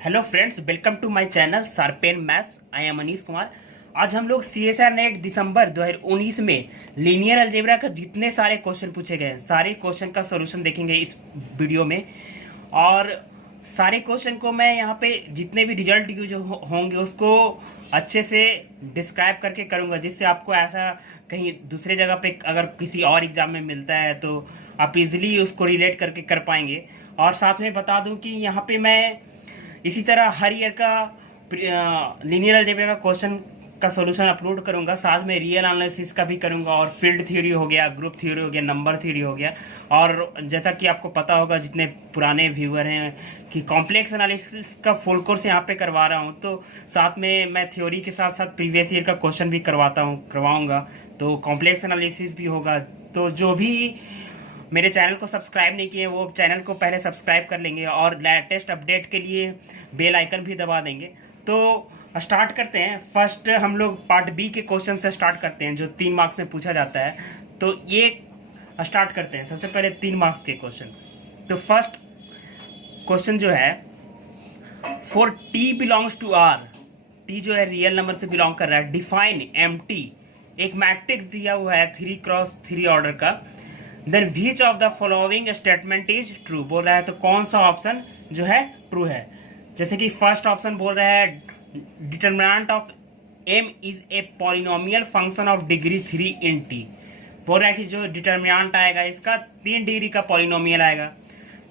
Hello friends, welcome to my channel Sharpen Maths. I am Manish Kumar. आज हम लोग CSR net दिसंबर 2019 में लीनियर अलजेब्रा का जितने सारे क्वेश्चन पूछे गए हैं सारे क्वेश्चन का सॉल्यूशन देखेंगे इस वीडियो में। और सारे क्वेश्चन को मैं यहाँ पे जितने भी रिजल्ट जो होंगे उसको अच्छे से डिस्क्राइब करके करूँगा, जिससे आपको ऐसा कहीं दूसरे जगह पे अगर किसी और एग्जाम में मिलता है तो आप इजीली उसको रिलेट करके कर पाएंगे। और साथ में बता दूं कि यहाँ पे मैं इसी तरह हर ईयर का लीनियर अलजेब्रा का क्वेश्चन का सॉल्यूशन अपलोड करूंगा, साथ में रियल एनालिसिस का भी करूंगा, और फील्ड थ्योरी हो गया, ग्रुप थ्योरी हो गया, नंबर थ्योरी हो गया। और जैसा कि आपको पता होगा जितने पुराने व्यूअर हैं कि कॉम्प्लेक्स एनालिसिस का फुल कोर्स यहाँ पे करवा रहा हूँ, तो साथ में मैं थ्योरी के साथ साथ प्रीवियस ईयर का क्वेश्चन भी करवाऊंगा, तो कॉम्प्लेक्स एनालिसिस भी होगा। तो जो भी मेरे चैनल को सब्सक्राइब नहीं किए वो चैनल को पहले सब्सक्राइब कर लेंगे और लेटेस्ट अपडेट के लिए बेल आइकन भी दबा देंगे। तो स्टार्ट करते हैं। फर्स्ट हम लोग पार्ट बी के क्वेश्चन से स्टार्ट करते हैं जो 3 मार्क्स में पूछा जाता है। तो ये स्टार्ट करते हैं सबसे पहले 3 मार्क्स के क्वेश्चन। तो फर्स्ट क्वेश्चन जो है, for T belongs to R, T जो है रियल नंबर से बिलोंग कर रहा है, डिफाइन एम टी। एक मैट्रिक्स दिया हुआ है 3x3 ऑर्डर का, then which of the following statement is true बोल रहा है, तो कौन सा ऑप्शन जो है ट्रू है। जैसे कि फर्स्ट ऑप्शन बोल रहा है determinant of m is a polynomial function of degree 3 in t। बोल रहा है कि जो डिटरमिनेंट आएगा इसका 3 डिग्री का पॉलिनोमियल आएगा।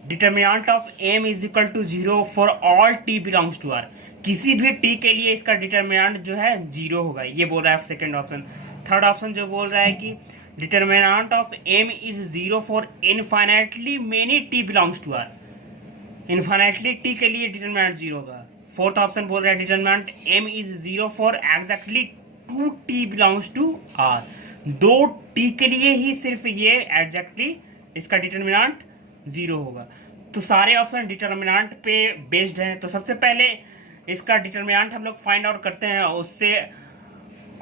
Determinant of m is equal to 0 for all t belongs to r, किसी भी t के लिए इसका डिटरमिनेंट जो है 0 होगा, ये बोल रहा है सेकेंड ऑप्शन। थर्ड ऑप्शन जो बोल रहा है कि determinant of m is 0 for infinitely many t belongs to r, infinitely t के लिए डिटरमिनेंट 0 होगा। फोर्थ ऑप्शन बोल रहा है determinant m is 0 for exactly 2t belongs to r, 2t के लिए ही सिर्फ ये एग्जैक्टली इसका डिटरमिनेंट 0 होगा। तो सारे ऑप्शन डिटरमिनेंट पे बेस्ड हैं। तो सबसे पहले इसका डिटरमिनेंट हम लोग फाइंड आउट करते हैं, उससे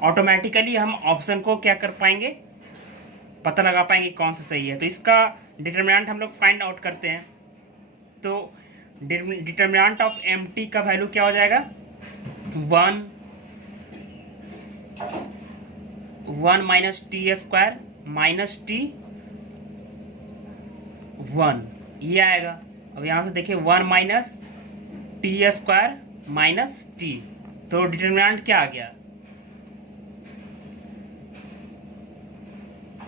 ऑटोमेटिकली हम ऑप्शन को क्या कर पाएंगे, पता लगा पाएंगे कौन सा सही है। तो इसका डिटरमिनेंट हम लोग फाइंड आउट करते हैं। तो डिटरमिनेंट ऑफ एम टी का वैल्यू क्या हो जाएगा, 1 minus T square minus T 1, ये आएगा। अब यहां से देखिए 1 minus T square minus T, तो डिटरमिनेंट क्या आ गया,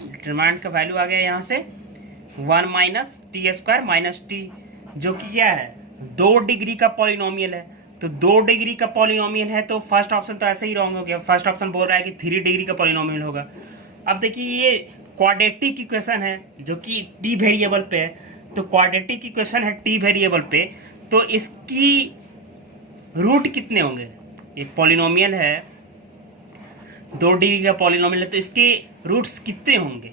डिटरमिनेंट का वैल्यू आ गया यहाँ से 1 minus T square minus T, जो कि क्या है 2 डिग्री का पॉलिनोमियल है। तो 2 डिग्री का पॉलिनोमियल है तो फर्स्ट ऑप्शन तो ऐसे ही रॉन्ग हो गया। फर्स्ट ऑप्शन बोल रहा है कि 3 डिग्री का पॉलिनोमियल होगा। अब देखिए ये क्वाड्रेटिक इक्वेशन है जो कि टी वेरिएबल पे है, तो क्वाड्रेटिक इक्वेशन है टी वेरिएबल पे, तो इसकी रूट कितने होंगे, एक पॉलिनोमियल है 2 डिग्री का पॉलिनोमियल है, तो इसके रूट्स कितने होंगे,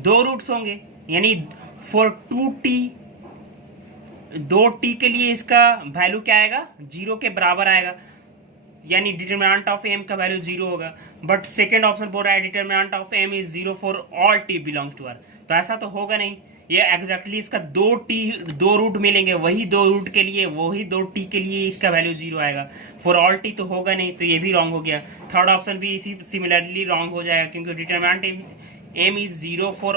2 रूट्स होंगे। यानी फॉर 2t, 2t के लिए इसका वैल्यू क्या आएगा, 0 के बराबर आएगा, यानी डिटरमिनेंट ऑफ m का वैल्यू 0 होगा। बट सेकेंड ऑप्शन बोल रहा है determinant of m is 0 for all t belongs to r, तो ऐसा तो होगा नहीं। ये एग्जैक्टली इसका 2 रूट मिलेंगे, वही 2 रूट के लिए वही 2t के लिए इसका वैल्यू 0 आएगा। फॉर ऑल t तो होगा नहीं, तो ये भी रॉन्ग हो गया। थर्ड ऑप्शन भी इसी सिमिलरली रॉन्ग हो जाएगा, क्योंकि determinant m is 0 for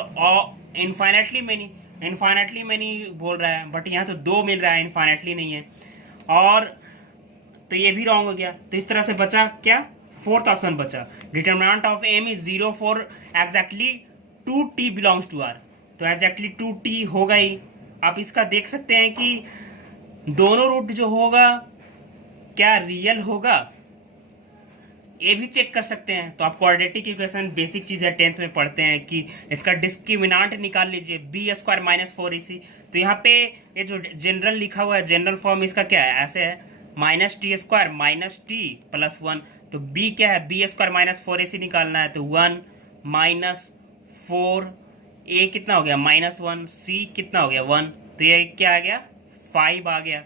infinitely many बोल रहा है, बट यहाँ तो 2 मिल रहा है, इनफाइनाइटली नहीं है। और तो ये भी रॉन्ग हो गया। तो इस तरह से बचा क्या, फोर्थ ऑप्शन बचा, determinant of m is 0 for exactly 2t belongs to r, तो एग्जैक्टली 2t होगा ही। आप इसका देख सकते हैं कि दोनों रूट जो होगा क्या रियल होगा, ये भी चेक कर सकते हैं। तो आप क्वाड्रेटिक इक्वेशन बेसिक चीज है, 10th में पढ़ते हैं कि इसका डिस्क्रिमिनेंट निकाल लीजिए, बी स्क्वायर माइनस 4ac। तो यहाँ पे ये जो जनरल लिखा हुआ है, जनरल फॉर्म इसका क्या है, ऐसे है minus T square minus T plus 1। तो b क्या है, बी स्क्वायर माइनस 4ac निकालना है, तो 1 माइनस 4, a कितना हो गया -1, c कितना हो गया 1, तो ये क्या आ गया 5 आ गया।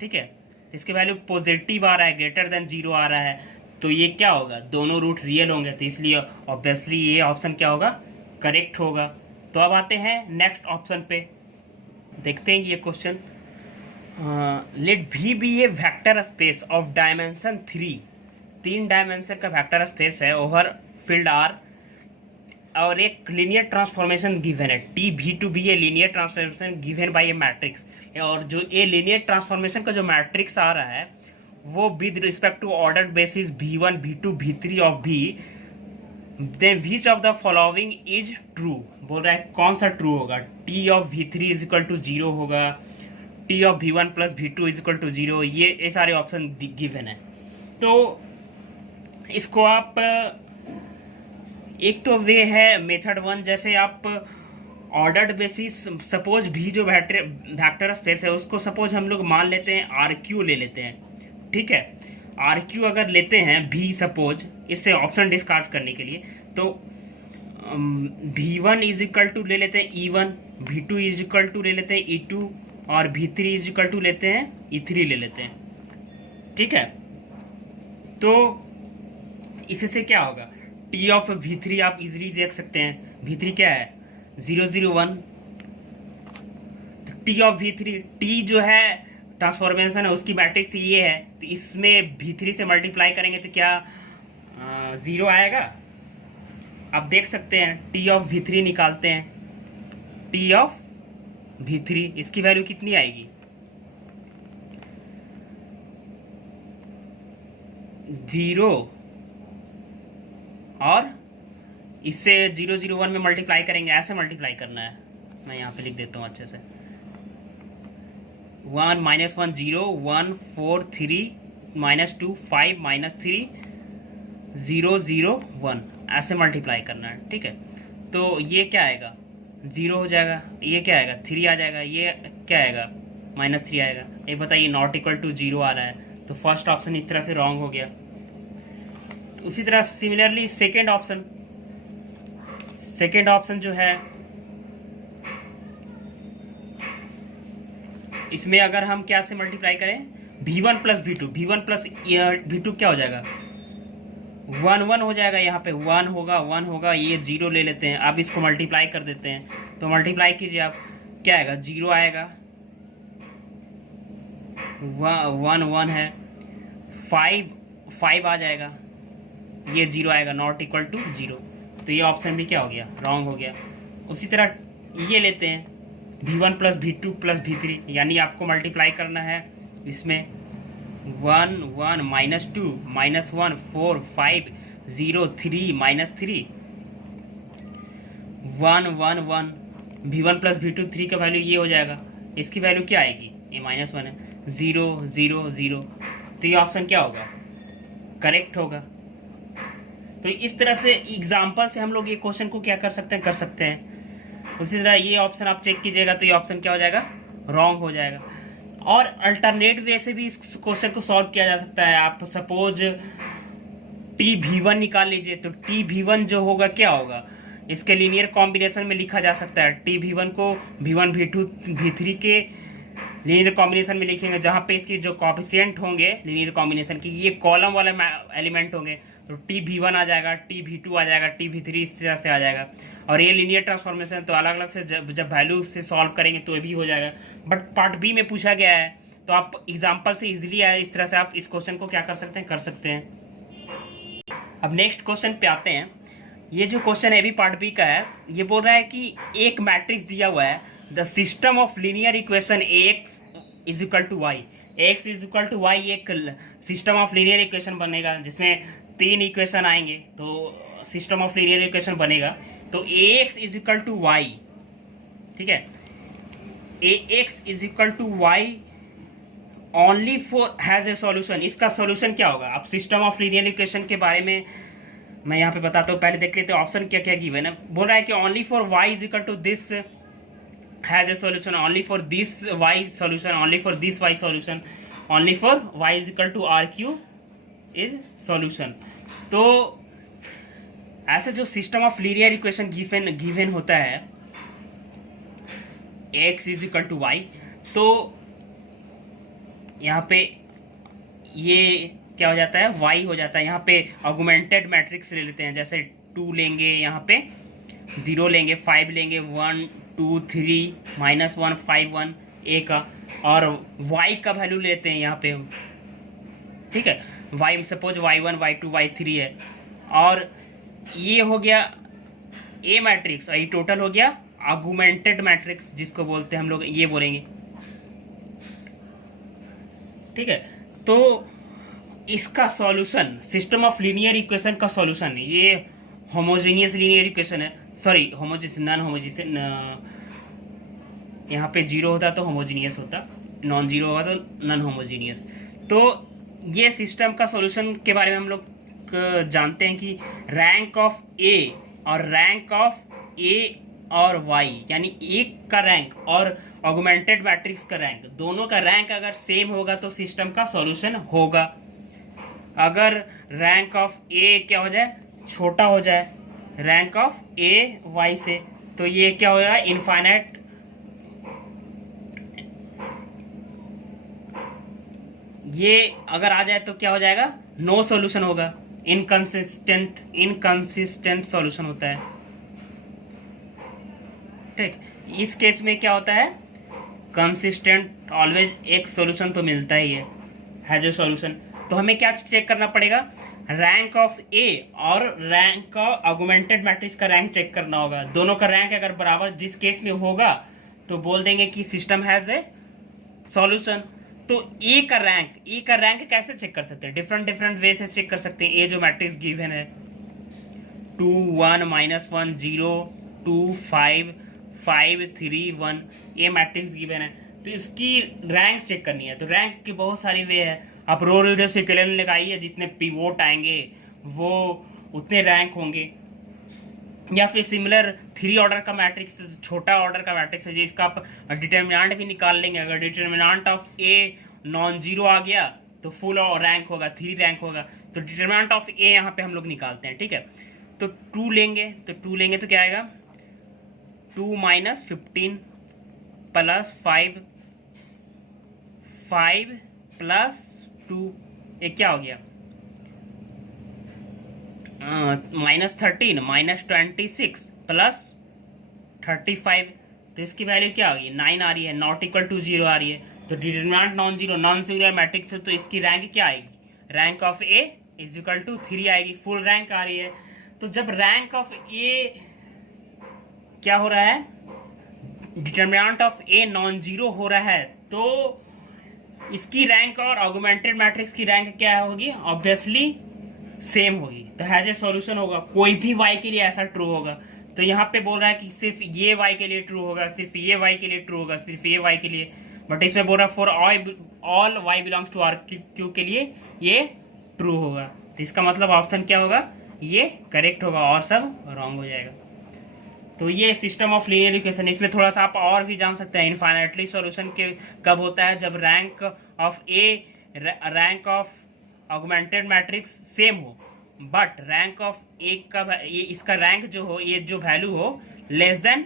ठीक है, इसके वैल्यू पॉजिटिव आ रहा है, ग्रेटर देन 0 आ रहा है, तो ये क्या होगा, दोनों रूट रियल होंगे, तो इसलिए ऑब्वियसली ये ऑप्शन क्या होगा, करेक्ट होगा। तो अब आते हैं नेक्स्ट ऑप्शन पे, देखते हैं ये question. Let V be a vector space of dimension 3 dimension का वेक्टर स्पेस है ओवर फील्ड आर, और एक लीनियर ट्रांसफॉर्मेशन गिवन है T V to be a linear transformation given by a matrix, और जो ए लीनियर ट्रांसफॉर्मेशन का जो matrix आ रहा है वो with respect to order basis v1 v2 v3 of v, then which of the following is true, बोल रहा है कौन सा ट्रू होगा। T of v3 is equal to 0 होगा, T of v1 plus v2 is equal to 0, ये सारे option given है। तो इसको आप, एक तो वे है मेथड 1, जैसे आप ऑर्डर्ड बेसिस सपोज भी जो वेक्टर स्पेस है उसको सपोज हम लोग मान लेते हैं आर क्यू ले लेते हैं, ठीक है। आर क्यू अगर लेते हैं भी सपोज, इससे ऑप्शन डिस्कार्ड करने के लिए, तो v1 इज इक्वल टू ले लेते हैं e1, v2 is equal to ले लेते हैं e2, और v3 इज इक्वल टू लेते हैं e3 ले लेते हैं, ठीक है। तो इससे क्या होगा, t ऑफ v3 आप इजीली देख सकते हैं, v3 क्या है 0 0 1, t ऑफ v3, t जो है ट्रांसफॉर्मेशन है उसकी मैट्रिक्स ये है, तो इसमें v3 से मल्टीप्लाई करेंगे तो क्या 0 आएगा। आप देख सकते हैं t ऑफ v3 निकालते हैं, t ऑफ v3 इसकी वैल्यू कितनी आएगी 0, और इससे 0 0 1 में मल्टीप्लाई करेंगे, ऐसे मल्टीप्लाई करना है, मैं यहाँ पे लिख देता हूँ अच्छे से, 1 -1 0 1 4 3 -2 5 -3 0 0 1, ऐसे मल्टीप्लाई करना है, ठीक है। तो ये क्या आएगा 0 हो जाएगा, ये क्या आएगा 3 आ जाएगा, ये क्या आएगा -3 आएगा। ये बताइए नॉट इक्वल टू 0 आ रहा है, तो फर्स्ट ऑप्शन इस तरह से रॉन्ग हो गया। उसी तरह सिमिलरली सेकेंड ऑप्शन जो है, इसमें अगर हम क्या से मल्टीप्लाई करें v1 plus v2, v1 plus v2 क्या हो जाएगा 1 1 हो जाएगा, यहाँ पे 1 होगा, ये 0 ले लेते हैं। अब इसको मल्टीप्लाई कर देते हैं, तो मल्टीप्लाई कीजिए आप, क्या आएगा 0 आएगा, 1 1 है, 5 आ जाएगा, ये 0 आएगा, नॉट इक्वल टू 0, तो ये ऑप्शन भी क्या हो गया रॉन्ग हो गया। उसी तरह ये लेते हैं v1 plus v2 plus v3, यानी आपको मल्टीप्लाई करना है इसमें 1 1 -2 -1 4 5 0 3 -3 1 1 1, v1 प्लस v2 3 का वैल्यू ये हो जाएगा, इसकी वैल्यू क्या आएगी, ये -1 है, 0 0 0, तो ये ऑप्शन क्या होगा करेक्ट होगा। तो इस तरह से एग्जाम्पल से हम लोग ये क्वेश्चन को क्या कर सकते हैं। उसी तरह ये ऑप्शन आप चेक कीजिएगा, तो ये ऑप्शन क्या हो जाएगा रॉन्ग हो जाएगा। और अल्टरनेट वे से भी इस क्वेश्चन को सॉल्व किया जा सकता है। आप सपोज टी v1 निकाल लीजिए, तो टी v1 जो होगा क्या होगा, इसके लीनियर कॉम्बिनेशन में लिखा जा सकता है। टी v1 को v1 v2 v3 के लीनियर कॉम्बिनेशन में लिखेंगे, जहाँ पे इसकी जो कॉफिशिएंट होंगे लीनियर कॉम्बिनेशन की, ये कॉलम वाले एलिमेंट होंगे, तो टी v1 आ जाएगा, टी v2 आ जाएगा, टी v3 इस तरह से आ जाएगा। और ये लीनियर ट्रांसफॉर्मेशन तो अलग अलग से जब वैल्यू से सॉल्व करेंगे तो ये भी हो जाएगा। बट पार्ट बी में पूछा गया है, तो आप एग्जाम्पल से इजीली आए, इस तरह से आप इस क्वेश्चन को क्या कर सकते हैं। अब नेक्स्ट क्वेश्चन पे आते हैं। ये जो क्वेश्चन है भी पार्ट बी का है। ये बोल रहा है कि एक मैट्रिक्स दिया हुआ है, the system of linear equation x is equal to Y, X is equal to Y एक सिस्टम ऑफ लीनियर इक्वेशन बनेगा, जिसमें 3 इक्वेशन आएंगे, तो सिस्टम ऑफ लीनियर इक्वेशन बनेगा। तो ax is equal to Y, ठीक है, ax is equal to Y only for has a solution. इसका सॉल्यूशन क्या होगा। अब सिस्टम ऑफ लीनियर इक्वेशन के बारे में मैं यहाँ पे बताता हूँ, पहले देख लेते हैं ऑप्शन क्या क्या गिवन है। बोल रहा है कि only for Y is equal to this has a solution, only for this Y solution, only for this Y solution, only for Y is equal to R Q is solution. तो ऐसे जो system of linear equation given होता है x is equal to Y, तो यहाँ पे ये क्या हो जाता है y हो जाता है। यहाँ पे ऑगमेंटेड मैट्रिक्स ले लेते हैं, जैसे 2 लेंगे, यहाँ पे 0 लेंगे, 5 लेंगे, 1 2 3 -1 5 1, ए का, और वाई का वैल्यू लेते हैं यहाँ पे हम, ठीक है। Y suppose y1 y2 y3 है, और ये हो गया ए मैट्रिक्स, और ये टोटल हो गया आर्गुमेंटेड मैट्रिक्स जिसको बोलते हैं हम लोग, ये बोलेंगे, ठीक है। तो इसका solution, system of linear equation का सॉल्यूशन, ये होमोजेनियस लीनियर इक्वेशन है, सॉरी होमोजेनियस, नॉन होमोजेनियस, यहाँ पे जीरो होता तो होमोजीनियस होता, नॉन जीरो होगा तो नॉन होमोजीनियस। तो ये सिस्टम का सॉल्यूशन के बारे में हम लोग जानते हैं कि रैंक ऑफ ए और रैंक ऑफ ए और वाई, यानी एक का रैंक और ऑगमेंटेड मैट्रिक्स का रैंक, दोनों का रैंक अगर सेम होगा तो सिस्टम का सॉल्यूशन होगा। अगर रैंक ऑफ ए क्या हो जाए, छोटा हो जाए रैंक ऑफ ए वाई से, तो ये क्या हो जाएगा, इनफाइनाइट, ये अगर आ जाए तो क्या हो जाएगा, नो सॉल्यूशन होगा, इनकंसिस्टेंट सॉल्यूशन होता है, ठीक। इस केस में क्या होता है, कंसिस्टेंट, ऑलवेज एक सॉल्यूशन तो मिलता ही है जो सॉल्यूशन। तो हमें क्या चेक करना पड़ेगा, रैंक ऑफ ए और रैंक ऑफ ऑगमेंटेड मैट्रिक्स का रैंक चेक करना होगा। दोनों का रैंक अगर बराबर जिस केस में होगा तो बोल देंगे कि सिस्टम हैज ए सॉल्यूशन। तो ए का रैंक कैसे चेक कर सकते हैं, डिफरेंट वे से चेक कर सकते हैं। ए जो मैट्रिक्स गिवन है 2 1 -1 0 2 5 5 3 1, ये मैट्रिक्स गिवन है, तो इसकी रैंक चेक करनी है। तो रैंक की बहुत सारी वे है, आप रो रीडर से कैलन लगाइए, जितने पिवोट आएंगे वो उतने रैंक होंगे। या फिर सिमिलर 3 ऑर्डर का मैट्रिक्स, छोटा ऑर्डर का मैट्रिक्स है जिसका आप डिटर्मिनेंट भी निकाल लेंगे। अगर determinant of A non zero आ गया तो फुल रैंक होगा, 3 रैंक होगा। तो डिटर्मिनेंट ऑफ ए यहाँ पे हम लोग निकालते हैं, ठीक है। तो 2 लेंगे तो क्या आएगा, 2 - 15 + 5 + 2, ये क्या हो गया, -13 -26 + 35, तो इसकी वैल्यू क्या आ गई, 9 आ रही है, नॉट इक्वल टू 0 आ रही है। तो डिटरमिनेंट नॉन जीरो मैट्रिक्स है, तो इसकी रैंक क्या आएगी, rank of A is equal to 3 आएगी, फुल रैंक आ रही है। तो जब रैंक ऑफ ए क्या हो रहा है, determinant of A non zero हो रहा है, तो इसकी रैंक और ऑगमेंटेड मैट्रिक्स की रैंक क्या होगी, ऑब्वियसली सेम होगी। तो हैज ए सॉल्यूशन होगा, कोई भी y के लिए ऐसा ट्रू होगा। तो यहाँ पे बोल रहा है कि सिर्फ ये y के लिए ट्रू होगा, सिर्फ ये y के लिए ट्रू होगा, सिर्फ ये y के लिए, बट इसमें बोल रहा है for all y belongs to R के लिए ये ट्रू होगा। तो इसका मतलब ऑप्शन क्या होगा, ये करेक्ट होगा और सब रॉन्ग हो जाएगा। तो ये सिस्टम ऑफ लीनियर इक्वेशन, इसमें थोड़ा सा आप और भी जान सकते हैं। इनफाइनाइटली सॉल्यूशन के कब होता है, जब rank of A rank of augmented matrix same हो, बट रैंक ऑफ ए का ये इसका रैंक जो हो, ये जो वैल्यू हो less than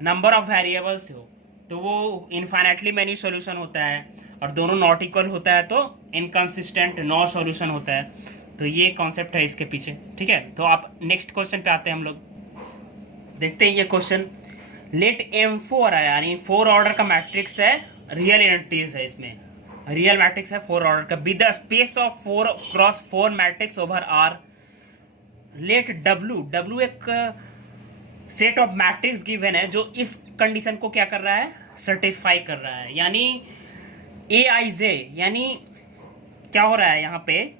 number of variables हो, तो वो इनफाइनाइटली मैनी सॉल्यूशन होता है। और दोनों नॉट इक्वल होता है तो इनकंसिस्टेंट नो सॉल्यूशन होता है। तो ये कॉन्सेप्ट है इसके पीछे, ठीक है। तो आप नेक्स्ट क्वेश्चन पे आते हैं, हम लोग देखते हैं ये क्वेश्चन। लेट M4 है, यानी 4 ऑर्डर का मैट्रिक्स है, रियल एंटिटीज है, इसमें रियल मैट्रिक्स है 4 ऑर्डर का, with the space of 4 cross 4 matrix over R। Let W एक सेट ऑफ मैट्रिक्स गिवन है जो इस कंडीशन को क्या कर रहा है, सेटिस्फाई कर रहा है। यानी AIJ, यानी क्या हो रहा है यहाँ पे,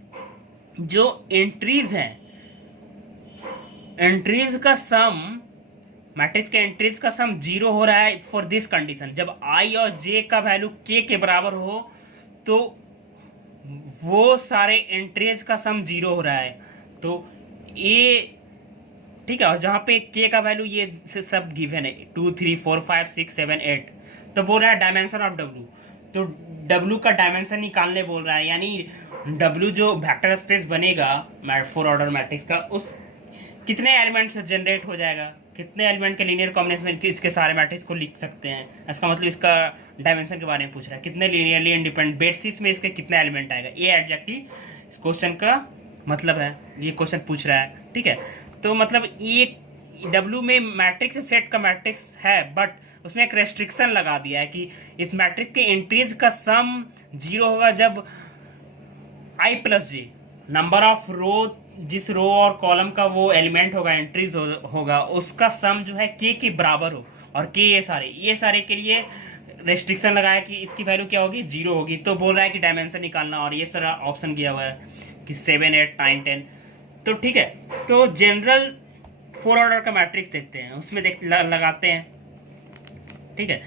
जो एंट्रीज हैं, एंट्रीज का सम, मैट्रिक्स के एंट्रीज का सम 0 हो रहा है फॉर दिस कंडीशन। जब I और J का वैल्यू K के बराबर हो तो वो सारे एंट्रीज का सम 0 हो रहा है। तो ये ठीक है, और जहाँ पे K का वैल्यू ये सब गिवन है 2 3 4 5 6 7 8, तो बोल रहा है डायमेंशन ऑफ W। तो W का डायमेंशन निकालने बोल रहा है, यानी W जो वेक्टर स्पेस बनेगा 4 ऑर्डर मैट्रिक्स का, उस कितने एलिमेंट से जनरेट हो जाएगा, कितने एलिमेंट के लीनियर कॉम्बिनेशन में इसके सारे मैट्रिक्स को लिख सकते हैं। इसका मतलब इसका डायमेंशन के बारे में पूछ रहा है, कितने लीनियरली इंडिपेंडेंट बेसिस में इसके कितने एलिमेंट आएगा। ये एग्जैक्टली इस क्वेश्चन का मतलब है, ये क्वेश्चन पूछ रहा है, ठीक है। तो मतलब ये W में मैट्रिक्स सेट का मैट्रिक्स है, बट उसमें एक रेस्ट्रिक्शन लगा दिया है कि इस मैट्रिक्स के एंट्रीज का सम 0 होगा जब i plus j number of row, जिस रो और कॉलम का वो एलिमेंट होगा, एंट्रीज होगा, उसका सम जो है k के बराबर हो। और k ये सारे के लिए रेस्ट्रिक्शन लगाया कि इसकी वैल्यू क्या होगी, 0 होगी। तो बोल रहा है कि डायमेंशन निकालना, और ये सारा ऑप्शन किया हुआ है कि 7, 8, 9, 10। तो ठीक है, तो जनरल 4 ऑर्डर का मैट्रिक्स देखते हैं, उसमें लगाते हैं। ठीक है,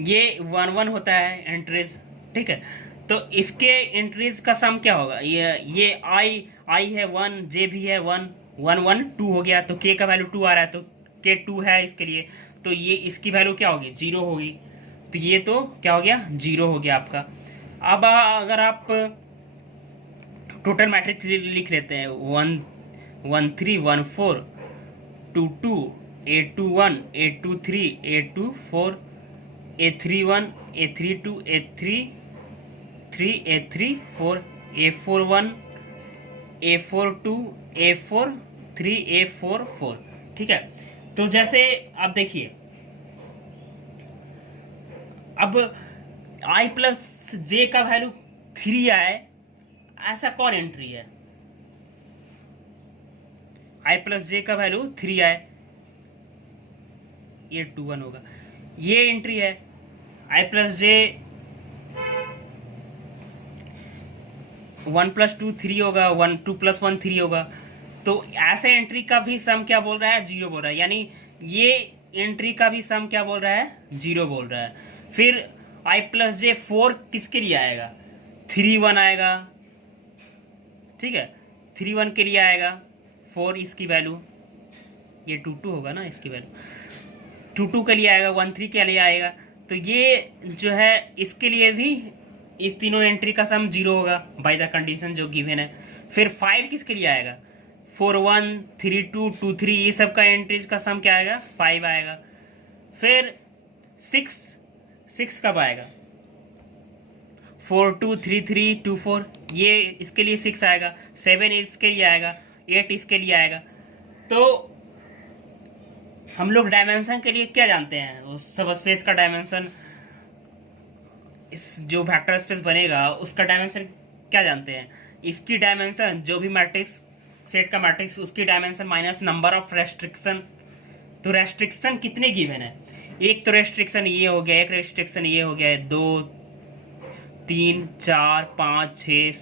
ये 1 1 होता है एंट्रीज। ठीक है, तो इसके एंट्रीज का सम क्या होगा, ये आई है 1, जे भी है 1, 1 1 2 हो गया, तो k का वैल्यू 2 आ रहा है, तो k 2 है इसके लिए, तो ये इसकी वैल्यू क्या होगी, 0 होगी। तो ये तो क्या हो गया, 0 हो गया आपका। अब अगर आप टोटल मैट्रिक्स लिख लेते हैं, 1 1 3 1 4 2 2 8 2 1 8 2 3 8 2 4 8 3 1 8 3 2 8 3 3 8 3 4 A4 1 A4 2 A4 3 A4 4। ठीक है, तो जैसे आप देखिए, अब i प्लस जे का वैल्यू 3 आए, ऐसा कौन एंट्री है, i प्लस जे का वैल्यू 3 आए, ये 2 1 होगा, ये एंट्री है। i प्लस जे 1 + 2 3 होगा, 1 2 + 1 3 होगा। तो ऐसे एंट्री का भी सम क्या बोल रहा है, 0 बोल रहा है, यानी ये एंट्री का भी सम क्या बोल रहा है, 0 बोल रहा है। फिर i प्लस जे 4 किसके लिए आएगा, 3 1 आएगा। ठीक है, 3 1 के लिए आएगा, 4 इसकी वैल्यू, ये 2 2 होगा ना, इसकी वैल्यू 2 2 के लिए आएगा, 1 3 के लिए आएगा। तो ये जो है इसके लिए भी इस तीनों एंट्री का सम 0 होगा बाय द कंडीशन जो गिवन है। फिर 5 किसके लिए आएगा, 4 1 3 2 2 3, ये सब का एंट्रीज का सम क्या आएगा, 5 आएगा। फिर 6 कब आएगा, 4 2 3 3 2 4, ये इसके लिए 6 आएगा। 7 इसके लिए आएगा, 8 इसके लिए आएगा। तो हम लोग डायमेंशन के लिए क्या जानते हैं, उस सब स्पेस का डायमेंशन, इस जो वेक्टर स्पेस बनेगा उसका डायमेंशन क्या जानते हैं, इसकी डायमेंशन, जो भी मैट्रिक्स सेट का मैट्रिक्स, उसकी dimension minus number of restriction. तो रेस्ट्रिक्शन कितने गिवन है, एक तो रेस्ट्रिक्शन ये हो गया, एक रेस्ट्रिक्शन ये हो गया, 2 3 4 5 6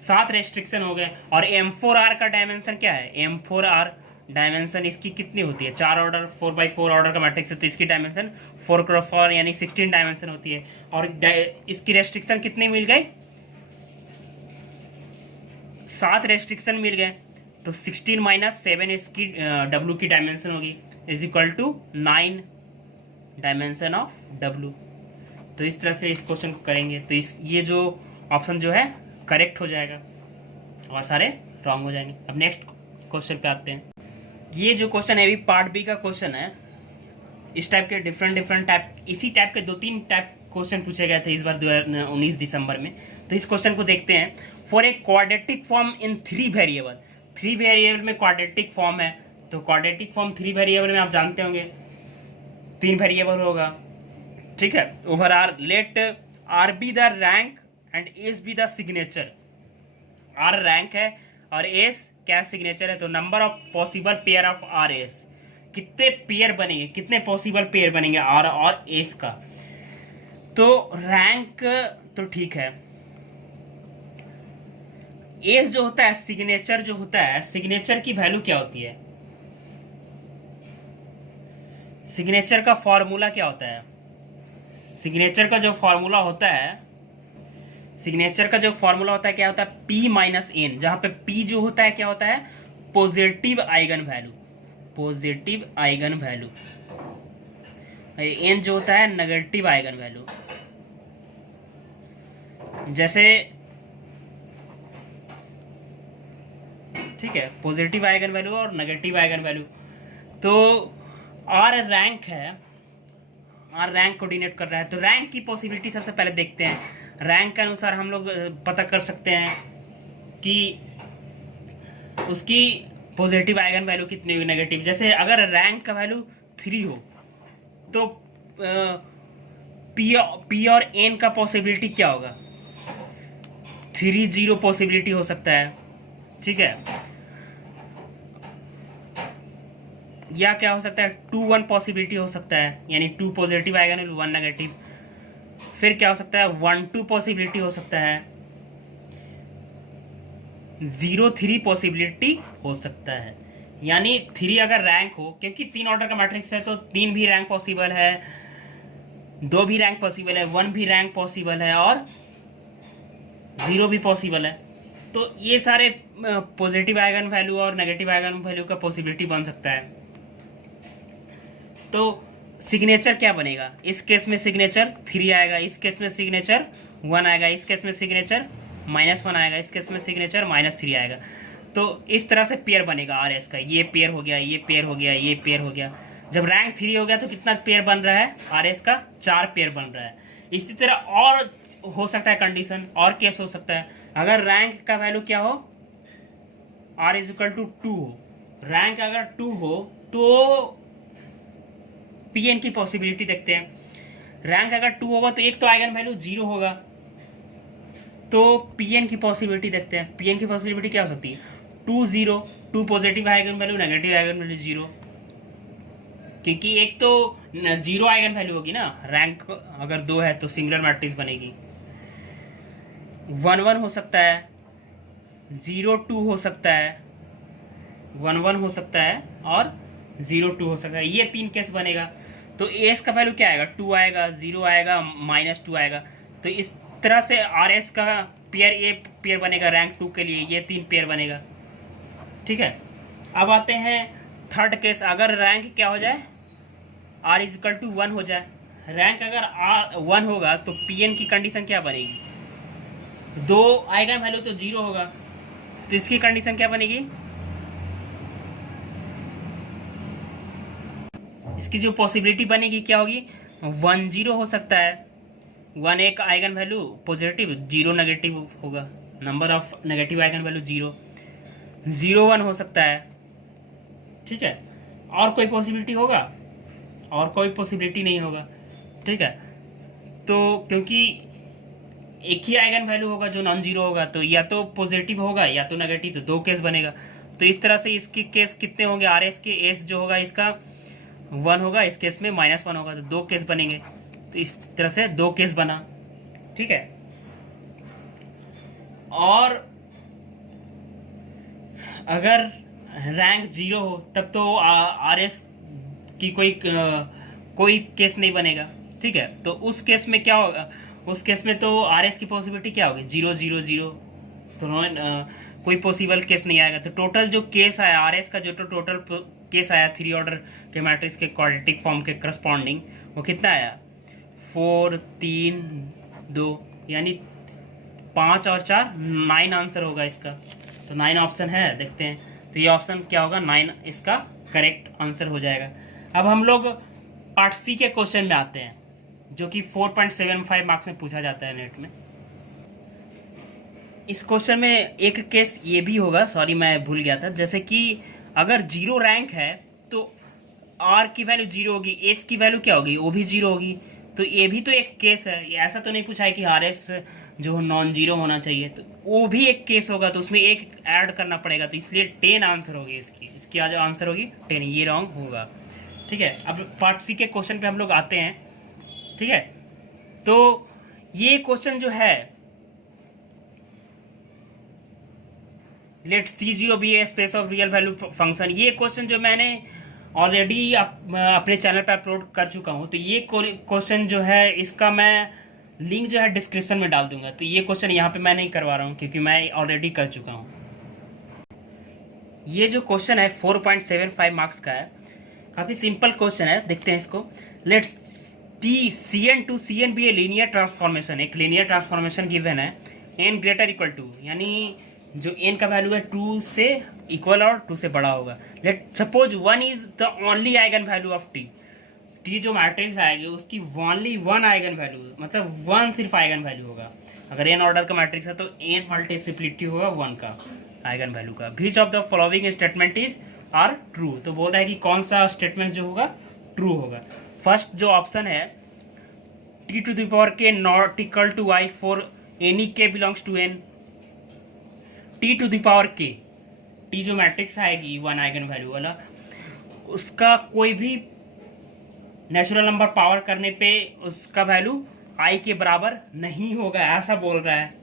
7 रेस्ट्रिक्शन हो गए। और M4R का डायमेंशन क्या है, M4R डायमेंशन इसकी कितनी होती है, 4 ऑर्डर 4x4 ऑर्डर का मैट्रिक्स है, तो इसकी डायमेंशन 4x4 यानी 16 डायमेंशन होती है। और इसकी रेस्ट्रिक्शन कितने मिल गए, 7 रेस्ट्रिक्शन मिल गए। तो 16 - 7 इसकी W की डायमेंशन होगी, is equal to 9 dimension of W। तो इस तरह से इस क्वेश्चन को करेंगे, तो ये जो ऑप्शन जो है करेक्ट हो जाएगा और सारे रॉन्ग हो जाएंगे। अब नेक्स्ट क्वेश्चन पे आते हैं। ये जो क्वेश्चन है अभी पार्ट बी का क्वेश्चन है। इस टाइप के डिफरेंट टाइप, इसी टाइप के 2-3 टाइप क्वेश्चन पूछे गए थे इस बार 2019 दिसंबर में। तो इस क्वेश्चन को देखते हैं। For a quadratic form in 3 variable, 3 variable में क्वाड्रेटिक फॉर्म है, तो क्वाड्रेटिक फॉर्म 3 वेरिएबल में आप जानते होंगे 3 वेरिएबल होगा। ठीक है, over R let R be the rank and S be the signature. R rank है और एस क्या सिग्नेचर है। तो number of possible pair of R S, कितने पेयर बनेंगे, कितने पॉसिबल पेयर बनेंगे आर और एस का। तो रैंक तो ठीक है, एस जो होता है सिग्नेचर जो होता है, सिग्नेचर की वैल्यू क्या होती है, सिग्नेचर का फॉर्मूला क्या होता है, सिग्नेचर का जो फॉर्मूला होता है, सिग्नेचर का जो फॉर्मूला होता है क्या होता है, P - N, जहां पे P जो होता है क्या होता है, positive eigen value, positive eigen value, N जो होता है नेगेटिव आइगन वैल्यू। जैसे ठीक है, पॉजिटिव आइगन वैल्यू और नेगेटिव आइगन वैल्यू। तो R रैंक है, R रैंक को डिनोट कर रहा है। तो रैंक की पॉसिबिलिटी सबसे पहले देखते हैं। रैंक के अनुसार हम लोग पता कर सकते हैं कि उसकी पॉजिटिव आइगन वैल्यू कितनी होगी, नेगेटिव। जैसे अगर रैंक का वैल्यू 3 हो तो पी और एन का पॉसिबिलिटी क्या होगा? 3 0 पॉसिबिलिटी हो सकता है, ठीक है, या क्या हो सकता है 2 1 पॉसिबिलिटी हो सकता है, यानी 2 पॉजिटिव आएगा ना 1 नेगेटिव। फिर क्या हो सकता है 1 2 पॉसिबिलिटी हो सकता है, 0 3 पॉसिबिलिटी हो सकता है। यानी 3 अगर रैंक हो, क्योंकि 3 ऑर्डर का मैट्रिक्स है तो 3 भी रैंक पॉसिबल है, 2 भी रैंक पॉसिबल है, 1 भी रैंक पॉसिबल है और 0 भी पॉसिबल है। तो ये सारे पॉजिटिव आइगन वैल्यू और नेगेटिव आइगन वैल्यू का पॉसिबिलिटी बन सकता है। तो सिग्नेचर क्या बनेगा? इस केस में सिग्नेचर 3 आएगा, इस केस में सिग्नेचर 1 आएगा, इस केस में सिग्नेचर -1 आएगा, इस केस में सिग्नेचर -3 आएगा। तो इस तरह से पेयर बनेगा आर एस का। ये पेयर हो गया, ये पेयर हो गया, ये पेयर हो गया। जब रैंक 3 हो गया तो कितना पेयर बन रहा है आर एस का? 4 पेयर बन रहा है। इसी तरह और हो सकता है कंडीशन, और केस हो सकता है। अगर रैंक का वैल्यू क्या हो, r इज इक्वल टू 2 हो, रैंक अगर 2 हो तो pn की पॉसिबिलिटी देखते हैं। रैंक अगर 2 होगा तो एक तो आइगन वैल्यू 0 होगा, तो pn की पॉसिबिलिटी देखते हैं। pn की पॉसिबिलिटी क्या हो सकती है? 2 0, 2 positive eigen value, negative eigen value 0, क्योंकि एक तो 0 आइगन वैल्यू होगी ना। रैंक अगर 2 है तो सिंगुलर मैट्रिक्स बनेगी। 1 1 हो सकता है, 0 2 हो सकता है, 1 1 हो सकता है और 0 2 हो सकता है। ये 3 केस बनेगा। तो एस का वैल्यू क्या आएगा? 2 आएगा, 0 आएगा, -2 आएगा। तो इस तरह से आर एस का पेयर ए पेयर बनेगा रैंक 2 के लिए, ये 3 पेयर बनेगा, ठीक है। अब आते हैं थर्ड केस। अगर रैंक क्या हो जाए? r इज इक्वल टू 1 हो जाए। रैंक अगर 1 होगा तो pn की कंडीशन क्या बनेगी? 2 आइगन वैल्यू तो 0 होगा, तो इसकी कंडीशन क्या बनेगी? इसकी जो पॉसिबिलिटी बनेगी क्या होगी? 1 0 हो सकता है, 1 एक आइगन वैल्यू पॉजिटिव, 0 नेगेटिव होगा, number of negative eigen value 0 0 1 हो सकता है, ठीक है। और कोई पॉसिबिलिटी होगा? और कोई पॉसिबिलिटी नहीं होगा, ठीक है। तो क्योंकि एक ही आइगन वैल्यू होगा जो नॉन जीरो होगा, तो या तो पॉजिटिव होगा या तो नेगेटिव, तो 2 केस बनेगा। तो इस तरह से इसके केस कितने होंगे? आर एस के एस जो होगा इसका 1 होगा, इस केस में -1 होगा, तो 2 केस बनेंगे। तो इस तरह से 2 केस बना, ठीक है। और अगर रैंक 0 हो तब तो आर एस की कोई केस नहीं बनेगा, ठीक है। तो उस केस में क्या होगा? उस केस में तो आर एस की पॉसिबिलिटी क्या होगी? 0 0 0, तो कोई पॉसिबल केस नहीं आएगा। तो टोटल जो केस आया आर एस का, जो टोटल केस आया 3 ऑर्डर के मैट्रिक्स के क्वाड्रेटिक फॉर्म के करस्पॉन्डिंग, वो कितना आया? 4 3 2, यानी 5 और 4 9 आंसर होगा इसका। तो 9 ऑप्शन है, देखते हैं। तो ये ऑप्शन क्या होगा? 9 इसका करेक्ट आंसर हो जाएगा। अब हम लोग पार्ट सी के क्वेश्चन में आते हैं, जो कि 4.75 मार्क्स में पूछा जाता है नेट में। इस क्वेश्चन में एक केस ये भी होगा, सॉरी मैं भूल गया था, जैसे कि अगर 0 रैंक है तो r की वैल्यू 0 होगी, s की वैल्यू क्या होगी? वो भी 0 होगी। तो ये भी तो एक केस है। ऐसा तो नहीं पूछा है कि आर एस जो नॉन जीरो होना चाहिए, तो वो भी एक केस होगा, तो उसमें एक ऐड करना पड़ेगा। तो इसलिए 10 आंसर होगी इसकी आज आंसर होगी 10। ये रॉन्ग होगा, ठीक है। अब पार्ट सी के क्वेश्चन पे हम लोग आते हैं, ठीक है। तो ये क्वेश्चन जो है, let C0 be a space of real value function, ये क्वेश्चन जो मैंने ऑलरेडी अपने चैनल पर अपलोड कर चुका हूँ। तो ये क्वेश्चन जो है इसका मैं लिंक जो है डिस्क्रिप्शन में डाल दूंगा। तो ये क्वेश्चन यहाँ पे मैं नहीं करवा रहा हूँ क्योंकि मैं ऑलरेडी कर चुका हूँ। ये जो क्वेश्चन है 4.75 मार्क्स का है, काफ़ी सिंपल क्वेश्चन है, देखते हैं इसको। Let's T Cn to Cn be a linear transformation, एक लीनियर ट्रांसफॉर्मेशन गिवन है n ग्रेटर इक्वल टू, यानी जो n का वैल्यू है 2 से इक्वल और 2 से बड़ा होगा। Let suppose 1 is the only eigen value of T. T जो मैट्रिक्स आएगी उसकी ओनली 1 आइगन वैल्यू, मतलब 1 सिर्फ आइगन वैल्यू होगा। अगर n ऑर्डर का मैट्रिक्स है तो n मल्टीप्लिसिटी होगा 1 का आइगन वैल्यू का। Which of the following statement is are true, तो बोल रहा है कि कौन सा स्टेटमेंट जो होगा ट्रू होगा। फर्स्ट जो ऑप्शन है T to the power K not equal to I for any K belongs to N, T to the power K, T जो मैट्रिक्स आएगी वन आइगन वैल्यू वाला, उसका कोई भी नेचुरल नंबर पावर करने पे उसका वैल्यू आई के बराबर नहीं होगा, ऐसा बोल रहा है।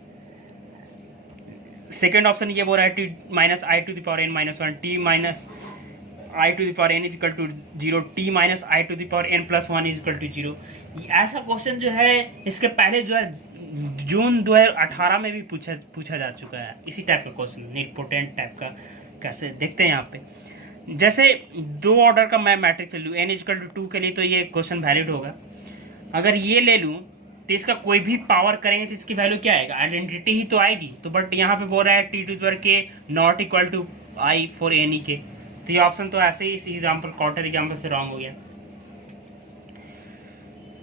सेकेंड ऑप्शन ये बोल रहा है T minus I to the power N minus one, T minus I to the power N is equal to zero, T minus I to the power N plus one is equal to zero. ऐसा question जो है इसके पहले जो है जून 2018 में भी पूछा जा चुका है, इसी टाइप का क्वेश्चन, निपोटेंट टाइप का। कैसे देखते हैं यहाँ पे, जैसे दो ऑर्डर का मैं मैट्रिक्स ले लूँ एन इक्वल टू 2 के लिए, तो ये क्वेश्चन वैलिड होगा। अगर ये ले लूँ तो इसका कोई भी पावर करेंगे तो इसकी वैल्यू क्या आएगा, आइडेंटिटी ही तो आएगी। तो बट यहाँ पे बोल रहा है T to power K not equal to I for any K, तो ये ऑप्शन तो ऐसे ही इस एग्जाम्पल क्वार्टर एग्जाम्पल से रॉन्ग हो गया।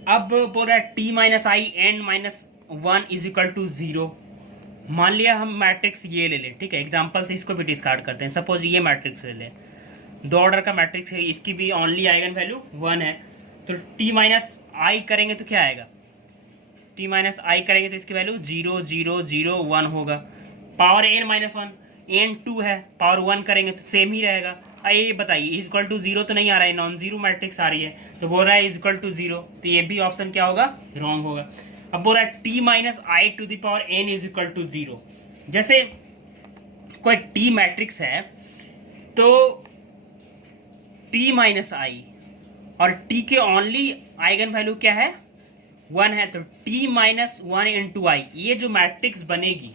अब बोल रहा है T minus I N minus one is equal to zero. मान लिया हम मैट्रिक्स ये ले लें, ठीक है, एग्जाम्पल से इसको भी डिस्कार्ड करते हैं। सपोज ये मैट्रिक्स ले लें, दो ऑर्डर का मैट्रिक्स है, इसकी भी ओनली आइगन वैल्यू 1 है, तो टी माइनस आई करेंगे तो क्या आएगा, टी माइनस आई करेंगे तो इसकी वैल्यू 0 0 0 1 होगा। Power N minus one, N 2 है, पावर 1 करेंगे तो सेम ही रहेगा। ये बताइए इज इक्वल टू 0 तो नहीं आ रहा है, नॉन जीरो मैट्रिक्स आ रही है, तो बोल रहा है इज इक्वल टू 0, तो ये भी ऑप्शन क्या होगा, रॉन्ग होगा। अब बोल रहा है T minus I to the power N is equal to 0। जैसे कोई टी मैट्रिक्स है तो टी माइनस आई और टी के ओनली आइगन वैल्यू क्या है, 1 है, तो टी माइनस वन इंटू आई, ये जो मैट्रिक्स बनेगी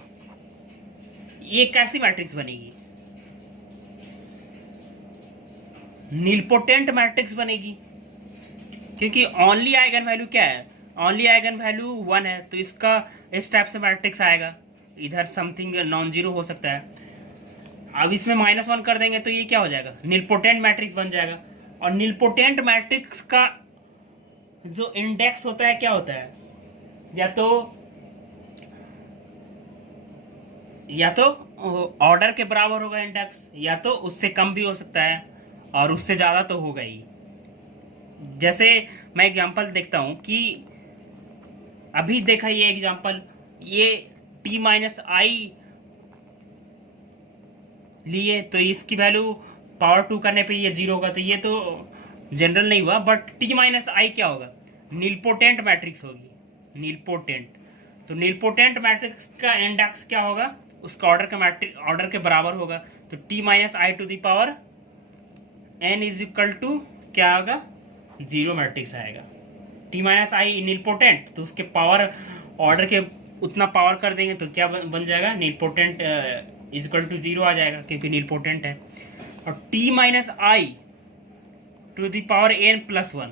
ये कैसी मैट्रिक्स बनेगी, नीलपोटेंट मैट्रिक्स बनेगी, क्योंकि ओनली आइगन वैल्यू क्या है, ओनली आइगन वैल्यू 1 है, तो इसका इस टाइप से मैट्रिक्स आएगा। इधर समथिंग नॉन जीरो हो सकता है। अब इसमें -1 कर देंगे तो ये क्या हो जाएगा, नीलपोटेंट मैट्रिक्स बन जाएगा। और नीलपोटेंट मैट्रिक्स का जो इंडेक्स होता है क्या होता है, या तो ऑर्डर के बराबर होगा इंडेक्स, या तो उससे कम भी हो सकता है और उससे ज़्यादा तो होगा ही। जैसे मैं एग्जांपल देखता हूँ कि अभी देखा ये एग्जांपल, ये टी माइनस आई लिए तो इसकी वैल्यू पावर 2 करने पे ये 0 होगा, तो ये तो जनरल नहीं हुआ, बट टी माइनस आई क्या होगा, नीलपोटेंट मैट्रिक्स होगी, नीलपोटेंट। तो नीलपोटेंट मैट्रिक्स का इंडेक्स क्या होगा, उसका ऑर्डर के बराबर होगा, तो T minus I to the power N is equal to क्या होगा, 0 मैट्रिक्स आएगा। टी माइनस आई नीलपोटेंट, तो उसके पावर ऑर्डर के उतना पावर कर देंगे तो क्या बन जाएगा, नीलपोटेंट इज इक्वल टू 0 आ जाएगा, क्योंकि नीलपोटेंट है। और T minus I to the power N plus 1,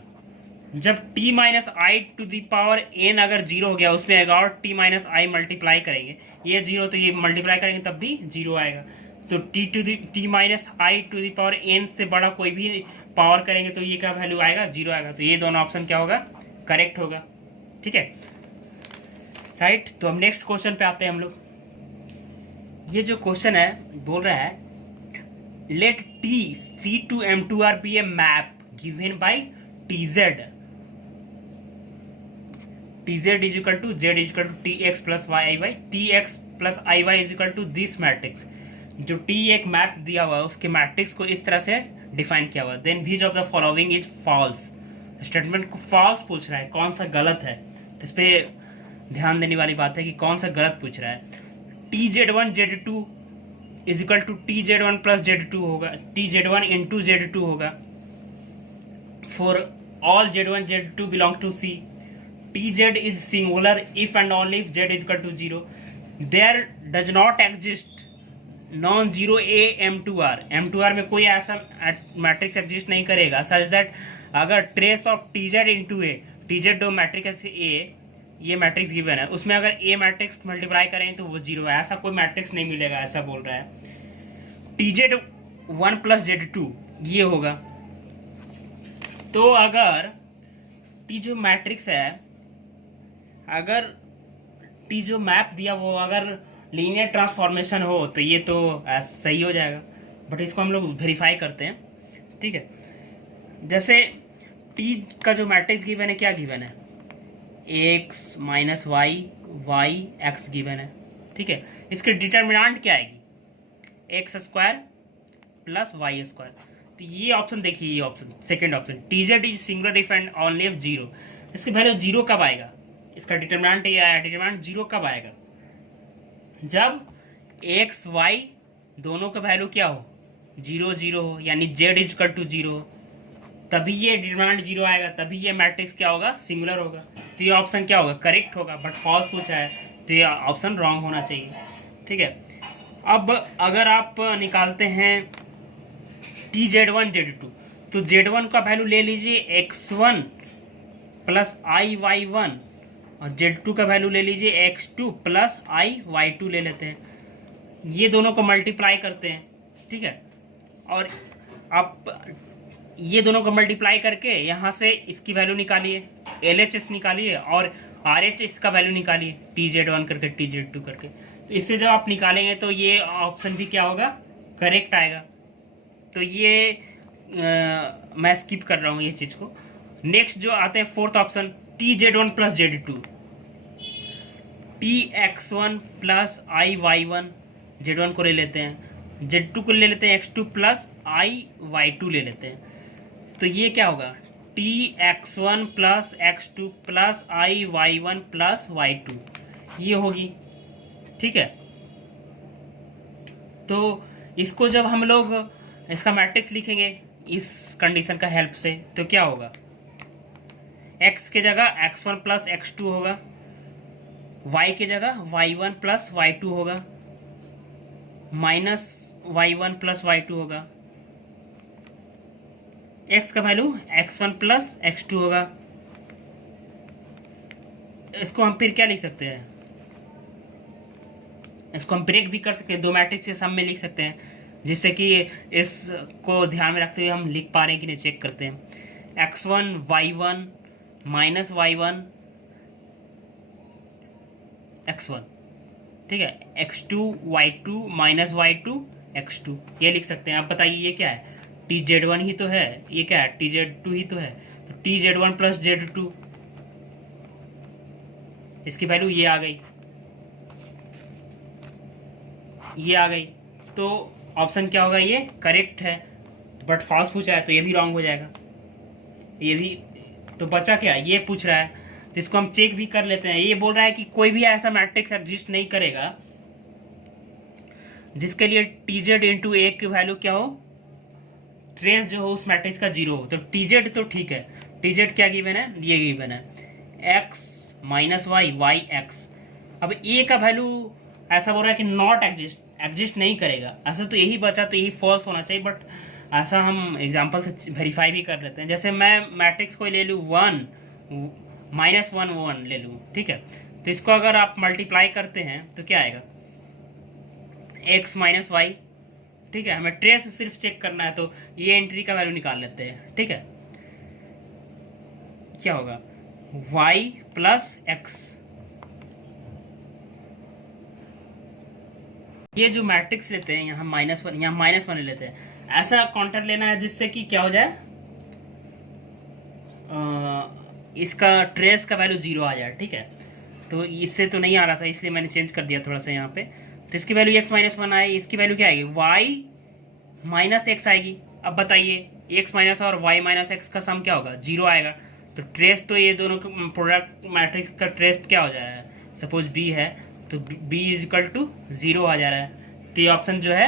जब T minus I to the power N अगर 0 हो गया, उसमें आएगा और टी माइनस आई मल्टीप्लाई करेंगे, ये 0 तो ये मल्टीप्लाई करेंगे तब भी 0 आएगा। तो T minus I to the power N से बड़ा कोई भी पावर करेंगे तो ये क्या वैल्यू आएगा, 0 आएगा। तो ये दोनों ऑप्शन क्या होगा, करेक्ट होगा, ठीक है, राइट। तो हम नेक्स्ट क्वेश्चन पे आते हैं हम लोग। ये जो क्वेश्चन है बोल रहा है let T C2M2R be a map given by TZ is equal to Z is equal to TX plus YY, TX plus IY is equal to this matrix. जो T एक मैप दिया हुआ है उसके मैट्रिक्स को इस तरह से डिफाइन किया हुआ, then which of the following is false. Statement को फॉल्स पूछ रहा है, कौन सा गलत है, तो इस पे ध्यान देने वाली बात है कि कौन सा गलत पूछ रहा है। TZ1 Z2 is equal to TZ1 plus Z2 होगा, TZ1 इंटू Z2 होगा for all Z1 Z2 belong to C। TZ is singular if and only if Z is equal to 0. There does not exist non-zero A M2R। M2R में कोई ऐसा matrix exist नहीं करेगा such that अगर trace of TZ into A, TZ दो matrix से A, ये matrix given है, उसमें अगर A मैट्रिक्स मल्टीप्लाई करें तो वो 0 है, ऐसा कोई मैट्रिक्स नहीं मिलेगा, ऐसा बोल रहा है। TZ1 प्लस Z2 ये होगा। तो अगर T जो मैट्रिक्स है, अगर T जो मैप दिया वो अगर लीनियर ट्रांसफॉर्मेशन हो तो ये तो सही हो जाएगा, बट इसको हम लोग वेरीफाई करते हैं, ठीक है। जैसे टी का जो मैट्रिक्स गिवन है क्या गिवन है, X minus Y Y X given है, ठीक है। इसके डिटर्मिनेंट क्या आएगी, X square plus Y square. तो ये ऑप्शन देखिए, ये option second option, T Z is singular if and only if zero. इसकी वैल्यू जीरो कब आएगा, इसका डिटर्मिनेंट ये आया, डिटर्मिनेंट जीरो कब आएगा, जब एक्स वाई दोनों का वैल्यू क्या हो, जीरो जीरो हो, यानी जेड इजकल टू जीरो, तभी ये डिटर्मिनेंट जीरो आएगा, तभी ये मैट्रिक्स क्या होगा, सिंगुलर होगा। तो ये ऑप्शन क्या होगा, करेक्ट होगा, बट फॉल्स पूछा है तो ये ऑप्शन रॉन्ग होना चाहिए, ठीक है। अब अगर आप निकालते हैं T Z one Z two, तो जेड वन का वैल्यू ले लीजिए X one plus I Y one, और जेड टू का वैल्यू ले लीजिए X two plus I Y two ले लेते हैं, ये दोनों को मल्टीप्लाई करते हैं, ठीक है। और आप ये दोनों को मल्टीप्लाई करके यहाँ से इसकी वैल्यू निकालिए, एल एच एस निकालिए, और आर एच एस का वैल्यू निकालिए, टी जेड वन करके टी जेड टू करके। तो इससे जब आप निकालेंगे तो ये ऑप्शन भी क्या होगा, करेक्ट आएगा। तो ये मैं स्किप कर रहा हूँ ये चीज़ को। नेक्स्ट जो आते हैं fourth option, T Z one plus Z two, T X one plus I Y one, Z one को ले लेते हैं, जेड टू को ले लेते हैं X two plus I Y two ले लेते हैं। तो ये क्या होगा, T X one plus X two plus I Y one plus Y two, ये होगी, ठीक है। तो इसको जब हम लोग इसका मैट्रिक्स लिखेंगे इस कंडीशन का हेल्प से, तो क्या होगा, x के जगह x1 प्लस x2 होगा, y के जगह y1 प्लस y2 होगा, माइनस y1 प्लस y2 होगा, x का वैल्यू x1 प्लस x2 होगा। इसको हम फिर क्या लिख सकते हैं, इसको हम ब्रेक भी कर सकते हैं, दो मैट्रिक्स के सम में लिख सकते हैं, जिससे कि इसको ध्यान में रखते हुए हम लिख पा रहे हैं कि नहीं चेक करते हैं। x1 y1 minus y1 x1, ठीक है, x2 y2 minus y2 x2, ये लिख सकते हैं। आप बताइए ये क्या है, टी जेड वन ही तो है, ये क्या है, टी जेड टू ही तो है, तो T Z one plus Z two, इसकी वैल्यू ये आ गई, ये आ गई। तो ऑप्शन क्या होगा, ये करेक्ट है, बट फॉल्स पूछा है तो ये भी रॉन्ग हो जाएगा, ये भी। तो बचा क्या, ये पूछ रहा है, तो इसको हम चेक भी कर लेते हैं। ये बोल रहा है कि कोई भी ऐसा मैट्रिक्स एग्जिस्ट नहीं करेगा जिसके लिए टी जेड इंटू ए की वैल्यू क्या हो, ट्रेस जो हो उस मैट्रिक्स का जीरो हो। तो टी जेड तो ठीक है, टी जेड क्या गिवन है, ये गिवन है X minus Y Y X. अब ए का वैल्यू ऐसा बोल रहा है कि नॉट एग्जिस्ट नहीं करेगा, ऐसा तो यही बचा, तो यही फॉल्स होना चाहिए, बट ऐसा हम एग्जांपल से वेरीफाई भी कर लेते हैं। जैसे मैं मैट्रिक्स को ले लूँ वन माइनस वन वन ले लूँ, ठीक है, तो इसको अगर आप मल्टीप्लाई करते हैं तो क्या आएगा, एक्स माइनस वाई, ठीक है। हमें ट्रेस सिर्फ चेक करना है, तो ये एंट्री का वैल्यू निकाल लेते हैं, ठीक है। क्या होगा, y प्लस एक्स, ये जो मैट्रिक्स लेते हैं यहाँ माइनस वन, यहाँ माइनस वन लेते हैं, ऐसा काउंटर लेना है जिससे कि क्या हो जाए, इसका ट्रेस का वैल्यू जीरो आ जाए, ठीक है। तो इससे तो नहीं आ रहा था, इसलिए मैंने चेंज कर दिया थोड़ा सा यहाँ पे। तो इसकी वैल्यू x माइनस वन आए, इसकी वैल्यू क्या आएगी, y माइनस एक्स आएगी। अब बताइए x माइनस और y माइनस एक्स का सम क्या होगा, जीरो आएगा। तो ट्रेस तो ये दोनों प्रोडक्ट मैट्रिक्स का ट्रेस क्या हो जा रहा है, सपोज b है तो b is equal to zero आ जा रहा है। तो ये ऑप्शन जो है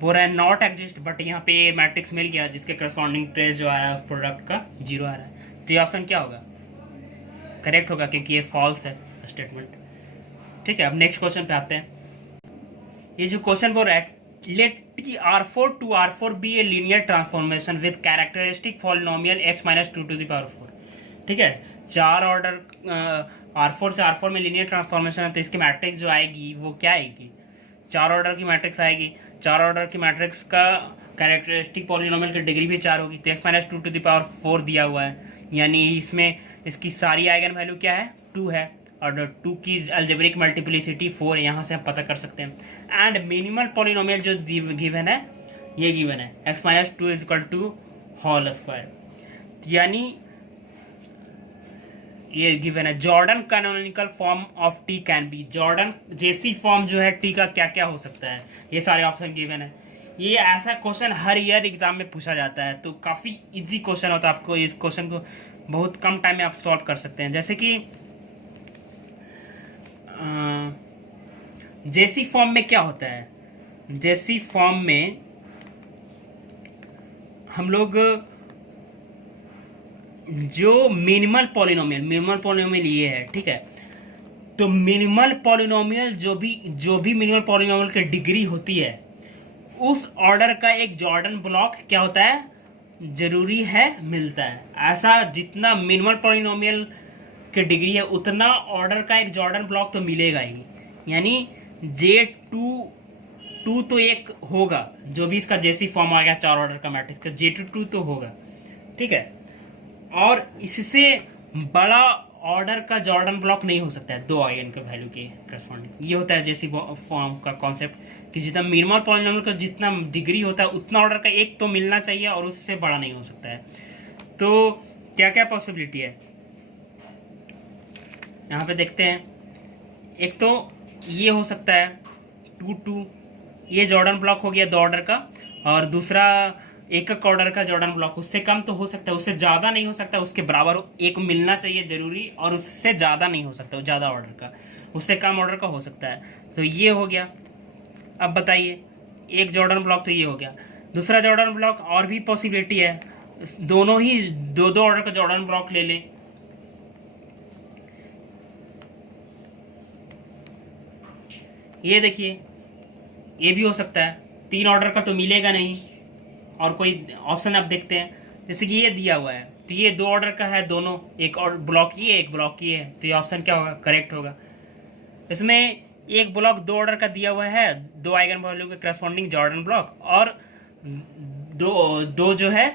वो रहा है नॉट एग्जिस्ट, बट यहाँ पे ये मैट्रिक्स मिल गया जिसके करस्पॉन्डिंग ट्रेस जो आ रहा है प्रोडक्ट का जीरो आ रहा है। तो ये ऑप्शन क्या होगा, करेक्ट होगा, क्योंकि ये फॉल्स है स्टेटमेंट, ठीक है। अब नेक्स्ट क्वेश्चन पे आते हैं। ये जो क्वेश्चन बोल रहा है, let T R4 to R4 be a linear transformation with characteristic polynomial x minus two to the power 4, ठीक है। चार ऑर्डर R4 से R4 में लीनियर ट्रांसफॉर्मेशन है, तो इसकी मैट्रिक्स जो आएगी वो क्या आएगी, चार ऑर्डर की मैट्रिक्स आएगी। चार ऑर्डर की मैट्रिक्स का कैरेक्टरिस्टिक पॉलिनोमियल की डिग्री भी चार होगी, तो x minus two to the power 4 दिया हुआ है, यानी इसमें इसकी सारी आइगन वैल्यू क्या है, 2 है, और 2 की अलजेब्रिक मल्टीप्लिसिटी 4, यहाँ से हम पता कर सकते हैं। एंड मिनिमल पॉलिनोमियल जो गिवन है, ये गिवन है x minus two is equal to whole square. यानी ये गिवन है, Jordan canonical form of T can be, Jordan जैसी फॉर्म जो है टी का क्या क्या हो सकता है, ये सारे ऑप्शन गिवन है। ये ऐसा क्वेश्चन हर ईयर एग्जाम में पूछा जाता है, तो काफ़ी इजी क्वेश्चन होता है, आपको इस क्वेश्चन को बहुत कम टाइम में आप सॉल्व कर सकते हैं। जैसे कि जैसी फॉर्म में क्या होता है, जैसी फॉर्म में हम लोग जो मिनिमल पॉलिनोमियल ये है, ठीक है। तो मिनिमल पॉलिनोमियल जो भी मिनिमल पॉलिनोमियल की डिग्री होती है, उस ऑर्डर का एक जॉर्डन ब्लॉक क्या होता है, जरूरी है, मिलता है। ऐसा जितना मिनिमल पॉलिनोमियल की डिग्री है उतना ऑर्डर का एक जॉर्डन ब्लॉक तो मिलेगा ही। यानी J2 तो एक होगा, जो भी इसका जैसी फॉर्म आ गया 4 ऑर्डर का मैट्रिक्स का J2 तो होगा, ठीक है। और इससे बड़ा ऑर्डर का जॉर्डन ब्लॉक नहीं हो सकता है 2 आइगन के वैल्यू के करस्पॉन्डिंग। ये होता है जैसी फॉर्म का कॉन्सेप्ट, कि जितना मिनिमल पॉलिनोमियल का जितना डिग्री होता है उतना ऑर्डर का एक तो मिलना चाहिए और उससे बड़ा नहीं हो सकता है। तो क्या क्या पॉसिबिलिटी है यहाँ पे देखते हैं। एक तो ये हो सकता है 2 ये जॉर्डन ब्लॉक हो गया 2 ऑर्डर का, और दूसरा एक ऑर्डर का जॉर्डन ब्लॉक, उससे कम तो हो सकता है, उससे ज़्यादा नहीं हो सकता, उसके बराबर एक मिलना चाहिए जरूरी, और उससे ज़्यादा नहीं हो सकता, ज़्यादा ऑर्डर का, उससे कम ऑर्डर का हो सकता है। तो ये हो गया। अब बताइए, एक जॉर्डन ब्लॉक तो ये हो गया, दूसरा जॉर्डन ब्लॉक और भी पॉसिबिलिटी है, दोनों ही 2 ऑर्डर का जॉर्डन ब्लॉक ले लें। ये देखिए, ये भी हो सकता है, 3 ऑर्डर का तो मिलेगा नहीं। और कोई ऑप्शन आप देखते हैं, जैसे कि ये दिया हुआ है, तो ये 2 ऑर्डर का है दोनों, एक और ब्लॉक ये एक ब्लॉक ये है, तो ये ऑप्शन क्या होगा, करेक्ट होगा। इसमें एक ब्लॉक 2 ऑर्डर का दिया हुआ है, 2 आइगन वैल्यू के करस्पॉन्डिंग जॉर्डन ब्लॉक, और दो जो है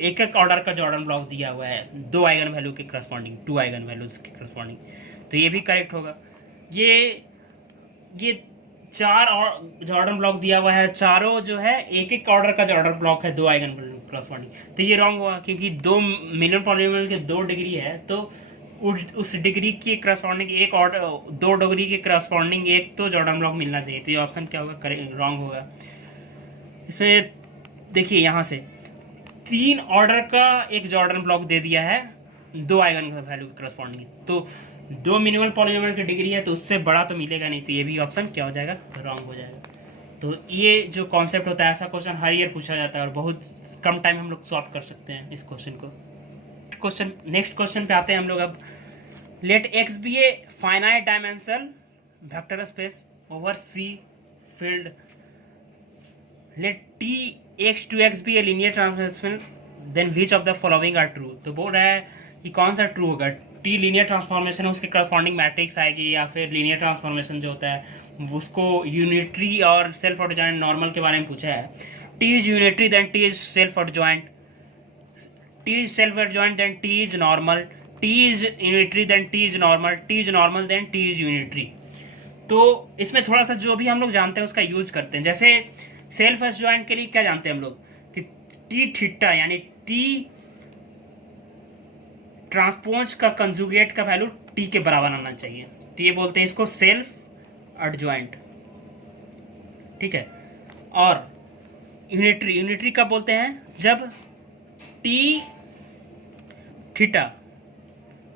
एक ऑर्डर का जॉर्डन ब्लॉक दिया हुआ है 2 आइगन वैल्यू के करस्पॉन्डिंग, 2 आइगन वैल्यूज के करस्पॉन्डिंग, तो ये भी करेक्ट होगा। ये 4 और जॉर्डन ब्लॉक दिया हुआ है, चारों जो है एक ऑर्डर का जॉर्डन ब्लॉक है 2 आइगन वैल्यू करस्पॉन्डिंग, तो ये रॉन्ग हुआ, क्योंकि 2 मिनिमम पॉलिनोमियल के 2 डिग्री है, तो उस डिग्री के करस्पॉन्डिंग एक ऑर्डर 2 डिग्री के करस्पॉन्डिंग एक तो जॉर्डन ब्लॉक मिलना चाहिए, तो ये ऑप्शन क्या होगा, रॉन्ग होगा। इसमें देखिए यहाँ से 3 ऑर्डर का एक जॉर्डन ब्लॉक दे दिया है 2 आइगन वैल्यू के करस्पॉन्डिंग, तो 2 मिनिमल पॉलिनोमियल की डिग्री है, तो उससे बड़ा तो मिलेगा नहीं, तो ये भी ऑप्शन क्या हो जाएगा, रॉन्ग हो जाएगा। तो ये जो कॉन्सेप्ट होता है, ऐसा क्वेश्चन हर ईयर पूछा जाता है और बहुत कम टाइम हम लोग सॉल्व कर सकते हैं इस क्वेश्चन को। नेक्स्ट क्वेश्चन पे आते हैं हम लोग अब। Let X be a finite dimensional vector space over C field, let T X to X be a linear transformation, then which of the following are true. तो बोल रहा है कि कौन सा ट्रू होगा, टी लीनियर ट्रांसफॉर्मेशन उसके corresponding matrix आएगी, या फिर लीनियर ट्रांसफॉर्मेशन जो होता है उसको यूनिटरी और सेल्फ एडजॉइंट नॉर्मल के बारे में पूछा है। T is unitary then T is self adjoint, T is self adjoint then T is normal, T is unitary then T is normal, T is normal then T is unitary. तो इसमें थोड़ा सा जो भी हम लोग जानते हैं उसका यूज करते हैं। जैसे सेल्फ एडजॉइंट के लिए क्या जानते हैं हम लोग, कि टी थीटा यानी टी ट्रांसपोज का कंजुगेट का वैल्यू टी के बराबर आना चाहिए, तो ये बोलते हैं इसको सेल्फ एडजॉइंट, ठीक है। और यूनिटरी कब बोलते हैं, जब T theta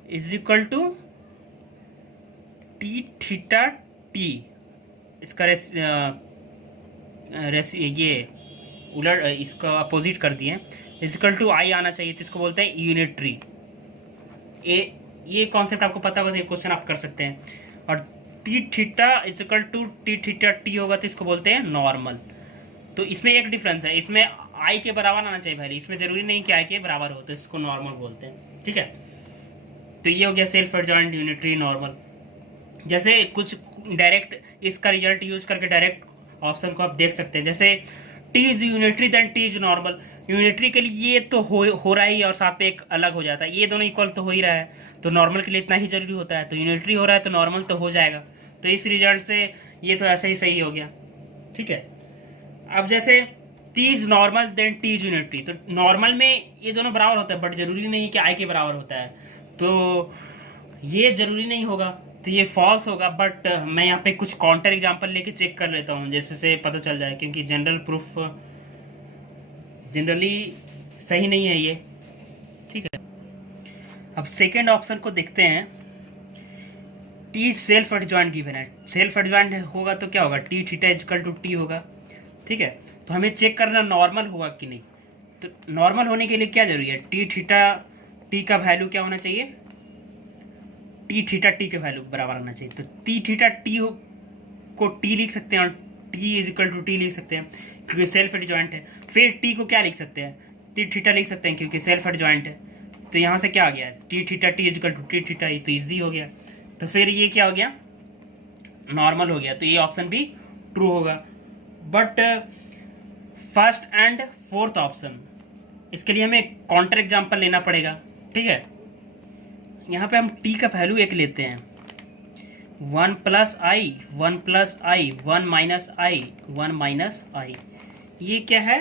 is equal to T theta T, इसका ये उलट इसका अपोजिट कर दिए, इज इक्वल टू आई आना चाहिए, तो इसको बोलते हैं यूनिटरी। ये कॉन्सेप्ट आपको पता होगा तो ये क्वेश्चन आप कर सकते हैं। और T theta is equal to T theta T होगा तो इसको बोलते हैं नॉर्मल। तो इसमें एक डिफरेंस है, इसमें आई के बराबर आना चाहिए भाई, इसमें जरूरी नहीं कि आई के बराबर हो, तो इसको नॉर्मल बोलते हैं, ठीक है। तो ये हो गया सेल्फ एडजॉइंट, यूनिटरी, नॉर्मल। जैसे कुछ डायरेक्ट इसका रिजल्ट यूज करके डायरेक्ट ऑप्शन को आप देख सकते हैं, जैसे T is unitary then T is normal. Unitary के लिए ये तो हो रहा ही और साथ पे एक अलग हो जाता है, ये दोनों इक्वल तो हो ही रहा है, तो नॉर्मल के लिए इतना ही जरूरी होता है, तो यूनिटरी हो रहा है तो नॉर्मल तो हो जाएगा, तो इस रिजल्ट से ये तो ऐसे ही सही हो गया, ठीक है। अब जैसे T is normal then T is unitary. तो नॉर्मल में ये दोनों बराबर होता है, बट जरूरी नहीं कि आई के बराबर होता है, तो ये जरूरी नहीं होगा, तो ये फॉल्स होगा। बट मैं यहाँ पे कुछ काउंटर एग्जांपल लेके चेक कर लेता हूँ, जैसे से पता चल जाए, क्योंकि जनरल प्रूफ जनरली सही नहीं है ये, ठीक है। अब सेकेंड ऑप्शन को देखते हैं। टी सेल्फ एडजॉइंट गिवन है, सेल्फ एडजॉइंट होगा तो क्या होगा, T theta equal to T होगा, ठीक है। तो हमें चेक करना नॉर्मल होगा कि नहीं। तो नॉर्मल होने के लिए क्या जरूरी है, टी थीटा टी का वैल्यू क्या होना चाहिए, टी थीटा टी के वैल्यू बराबर होना चाहिए। तो टी थीटा टी को टी लिख सकते हैं और T is equal to T लिख सकते हैं क्योंकि सेल्फ एडजॉइंट है। फिर टी को क्या लिख सकते हैं, टी थीटा लिख सकते हैं क्योंकि सेल्फ एडजॉइंट है। तो यहाँ से क्या आ गया, T theta T is equal to T theta, तो ईजी हो गया। तो फिर ये क्या हो गया, नॉर्मल हो गया, तो ये ऑप्शन भी ट्रू होगा। But first and fourth option, इसके लिए हमें काउंटर एग्जांपल लेना पड़ेगा, ठीक है। यहाँ पे हम t का वैल्यू एक लेते हैं, 1 प्लस आई 1 प्लस आई 1 माइनस आई 1 माइनस आई। ये क्या है,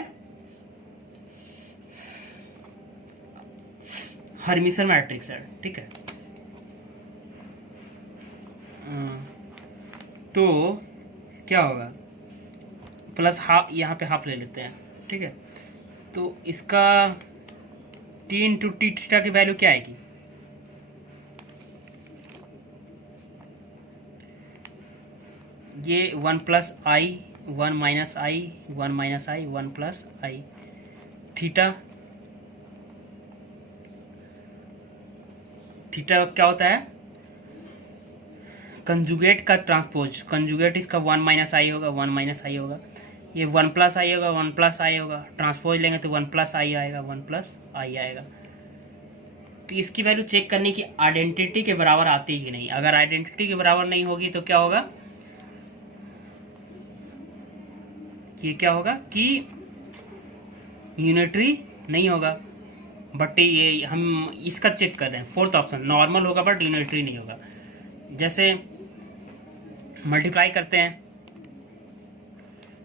हर्मिशन मैट्रिक्स है, ठीक है। तो क्या होगा, प्लस हाफ, यहाँ पे हाफ ले लेते हैं, ठीक है। तो इसका टी इंटू टी थीटा की वैल्यू क्या आएगी, ये 1 प्लस आई 1 माइनस आई 1 माइनस आई 1 प्लस आई। थीटा थीटा क्या होता है, कंजुगेट का ट्रांसपोज, कंजुगेट इसका 1 माइनस आई होगा 1 माइनस आई होगा, ये 1 प्लस आई होगा 1 प्लस आई होगा, ट्रांसपोज लेंगे तो 1 प्लस आई आएगा 1 प्लस आई आएगा। तो इसकी वैल्यू चेक करने की आइडेंटिटी के बराबर आती है कि नहीं। अगर आइडेंटिटी के बराबर नहीं होगी तो क्या होगा, ये क्या होगा कि यूनिटरी नहीं होगा। बट ये हम इसका चेक कर रहे हैं, फोर्थ ऑप्शन नॉर्मल होगा बट यूनिटरी नहीं होगा। जैसे मल्टीप्लाई करते हैं,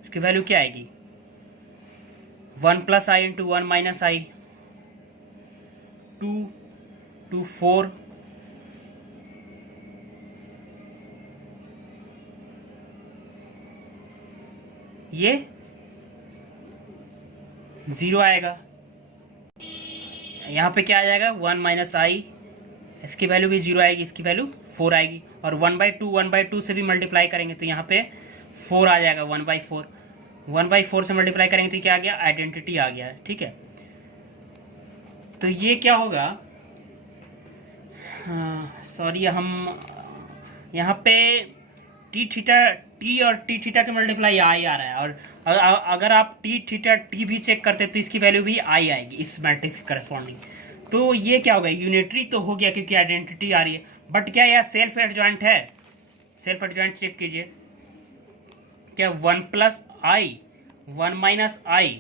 इसकी वैल्यू क्या आएगी, 1 plus I into 1 minus I, 2 to 4, ये 0 आएगा। यहाँ पे क्या आ जाएगा, 1 माइनस आई, इसकी वैल्यू भी 0 आएगी, इसकी वैल्यू 4 आएगी। और 1/2 से भी मल्टीप्लाई करेंगे तो यहाँ पे 4 आ जाएगा, 1/4। 1/4 से मल्टीप्लाई करेंगे तो क्या आ गया, आइडेंटिटी आ गया है, ठीक है। तो ये क्या होगा, सॉरी, हम यहाँ पे टी थीटा टी और टी थीटा के मल्टीप्लाई आई आ रहा है, और अगर आप टी थीटा टी भी चेक करते तो इसकी वैल्यू भी आई आएगी इस मैट्रिक्स के करस्पॉन्डिंग। तो ये क्या होगा, यूनिटरी तो हो गया क्योंकि आइडेंटिटी आ रही है, बट क्या यह सेल्फ एडजॉइंट है, सेल्फ एडजॉइंट चेक कीजिए। क्या 1 प्लस आई 1 माइनस आई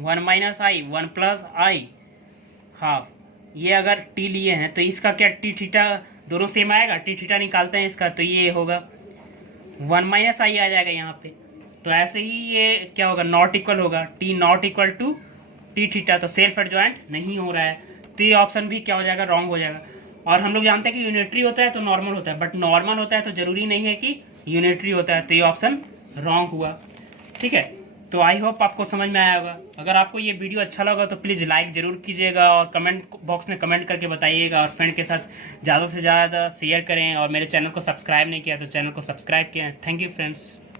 1 माइनस आई 1 प्लस आई हाफ, ये अगर टी लिए हैं तो इसका क्या टी थीटा दोनों सेम आएगा, टी थीटा निकालते हैं इसका तो ये होगा 1 माइनस आई आ जाएगा यहाँ पे। तो ऐसे ही ये क्या होगा, नॉट इक्वल होगा, T not equal to T theta, तो सेल्फ एडजॉइंट नहीं हो रहा है, तो ये ऑप्शन भी क्या हो जाएगा, रॉन्ग हो जाएगा। और हम लोग जानते हैं कि यूनिटरी होता है तो नॉर्मल होता है, बट नॉर्मल होता है तो जरूरी नहीं है कि यूनिटरी होता है, तो ये ऑप्शन रॉन्ग हुआ, ठीक है। तो आई होप आपको समझ में आया होगा। अगर आपको ये वीडियो अच्छा लगा तो प्लीज़ लाइक ज़रूर कीजिएगा और कमेंट बॉक्स में कमेंट करके बताइएगा, और फ्रेंड के साथ ज़्यादा से ज़्यादा शेयर करें, और मेरे चैनल को सब्सक्राइब नहीं किया तो चैनल को सब्सक्राइब किया। Thank you friends.